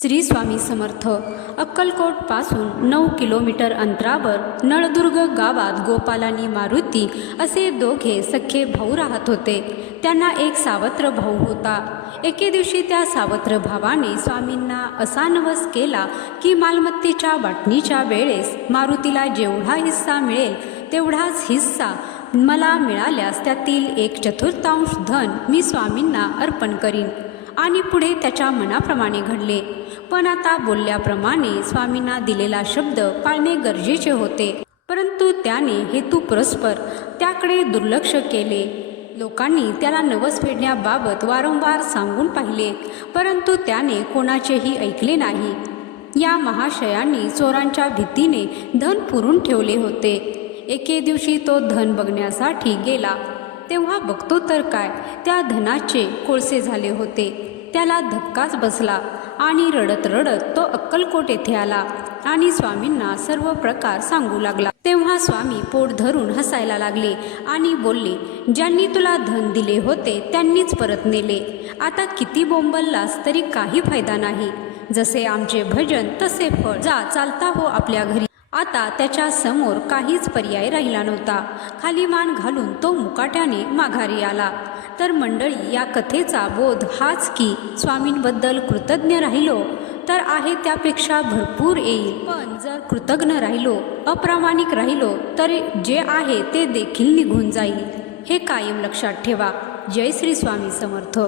श्री स्वामी समर्थ। अक्कलकोट पासून 9 किलोमीटर अंतरावर नळदुर्ग गावात गोपाल आणि मारुती असे दोघे सख्खे भाऊ राहत होते। त्यांना एक सावत्र भाऊ होता। एके दिवशी त्या सावत्र भावाने स्वामींना असा नवस केला की मालमत्तेच्या वाटणीच्या वेळेस मारुतीला जेवढा हिस्सा मिळेल तेवढाच हिस्सा मला मिळाल्यास त्यातील 1/4 धन मी स्वामींना अर्पण करीन। आणि पुढे त्याच्या मनाप्रमाणे घडले। पण आता बोलल्याप्रमाणे स्वामींना दिलेला शब्द पाळणे गरजेचे होते, परंतु त्याने हेतू परस्पर त्याकडे दुर्लक्ष केले। लोकांनी त्याला नवस फेडण्याबाबत वारंवार सांगून पाहिले, परंतु त्याने कोणाचेही ऐकले नाही। या महाशयांनी चोरांच्या भीतीने धन पुरून ठेवले होते। एके दिवशी तो धन बघण्यासाठी गेला, तेव्हा बघतो तर काय, त्या धनाचे कोळसे झाले होते। त्याला धक्काच बसला आणि रडत रडत तो अक्कलकोट येथे आला आणि स्वामींना सर्व प्रकार सांगू लागला। तेव्हा स्वामी पोट धरून हसायला लागले आणि बोलले, ज्यांनी तुला धन दिले होते त्यांनीच परत नेले। आता किती बोंबललास तरी काही फायदा नाही। जसे आमचे भजन तसे फळ, जा चालता हो आपल्या घरी। आता त्याच्या समोर काहीच पर्याय राहिला नव्हता। खाली मान घालून तो मुकाट्याने माघारी आला। तर मंडळी, या कथेचा बोध हाच की स्वामींबद्दल कृतज्ञ राहिलो तर आहे त्यापेक्षा भरपूर येईल, पण जर कृतज्ञ राहिलो, अप्रामाणिक राहिलो तर जे आहे ते देखील निघून जाईल। हे कायम लक्षात ठेवा। जय श्री स्वामी समर्थ।